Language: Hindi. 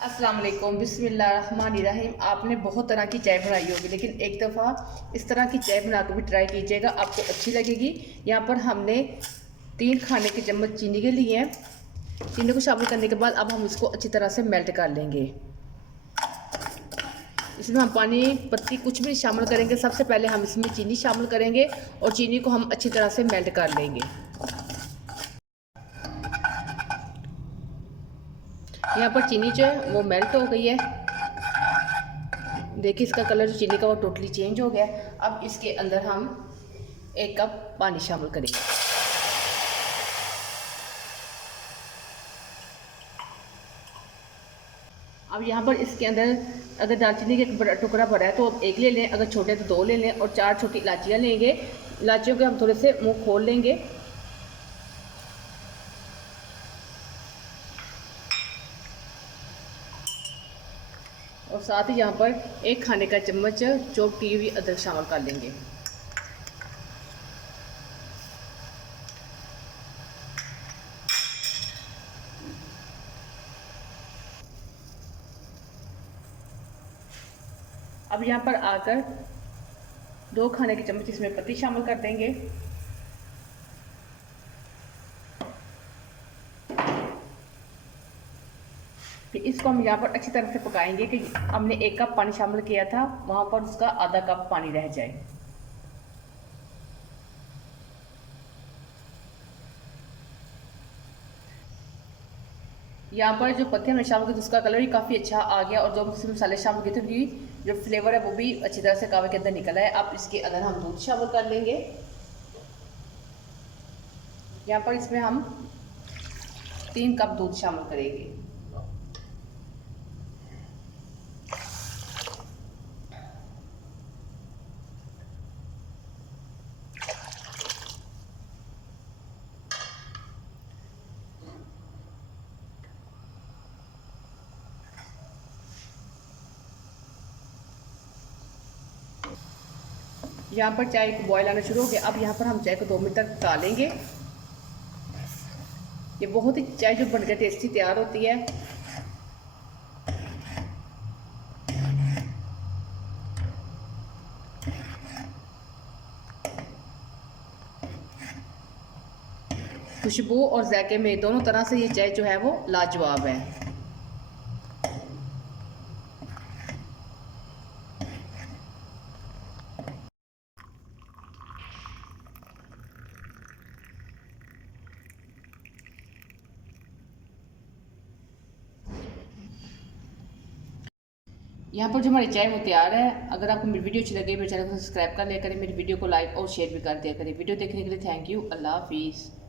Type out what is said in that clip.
अस्सलाम वालेकुम, बिस्मिल्लाहिर्रहमानिर्रहीम। आपने बहुत तरह की चाय बनाई होगी, लेकिन एक दफ़ा इस तरह की चाय बना कर भी ट्राई कीजिएगा, आपको अच्छी लगेगी। यहाँ पर हमने 3 खाने के चम्मच चीनी के लिए हैं। चीनी को शामिल करने के बाद अब हम इसको अच्छी तरह से मेल्ट कर लेंगे। इसमें हम पानी पत्ती कुछ भी शामिल करेंगे। सबसे पहले हम इसमें चीनी शामिल करेंगे और चीनी को हम अच्छी तरह से मेल्ट कर लेंगे। यहाँ पर चीनी जो है वो मेल्ट हो गई है। देखिए इसका कलर जो चीनी का वो टोटली चेंज हो गया। अब इसके अंदर हम 1 कप पानी शामिल करेंगे। अब यहाँ पर इसके अंदर अगर दालचीनी का एक बड़ा टुकड़ा भरा है तो अब 1 ले लें, अगर छोटे तो 2 ले लें, और 4 छोटी इलायचियाँ लेंगे। इलायचियों के हम थोड़े से मुंह खोल लेंगे। और साथ ही यहाँ पर 1 खाने का चम्मच चॉप की हुई अदरक शामिल कर लेंगे। अब यहाँ पर आकर 2 खाने के चम्मच इसमें पत्ती शामिल कर देंगे। फिर इसको हम यहाँ पर अच्छी तरह से पकाएंगे कि हमने 1 कप पानी शामिल किया था, वहाँ पर उसका आधा कप पानी रह जाए। यहाँ पर जो पत्ते हमने शामिल किए थे उसका कलर भी काफ़ी अच्छा आ गया, और जो उसमें मसाले शामिल किए थे उनकी जो फ्लेवर है वो भी अच्छी तरह से कावे के अंदर निकला है। अब इसके अंदर हम दूध शामिल कर लेंगे। यहाँ पर इसमें हम 3 कप दूध शामिल करेंगे। यहाँ पर चाय को बॉयल आना शुरू हो गया। अब यहाँ पर हम चाय को 2 मिनट तक पकालेंगे। ये बहुत ही चाय जो बनकर टेस्टी तैयार होती है। खुशबू और जायके में दोनों तरह से ये चाय जो है वो लाजवाब है। यहाँ पर जो हमारी चाय वो तैयार है। अगर आपको मेरी वीडियो अच्छी लगे मेरे चैनल को सब्सक्राइब कर लिया करें, मेरी वीडियो को लाइक और शेयर भी कर दिया करें। वीडियो देखने के लिए थैंक यू। अल्लाह हाफिज़।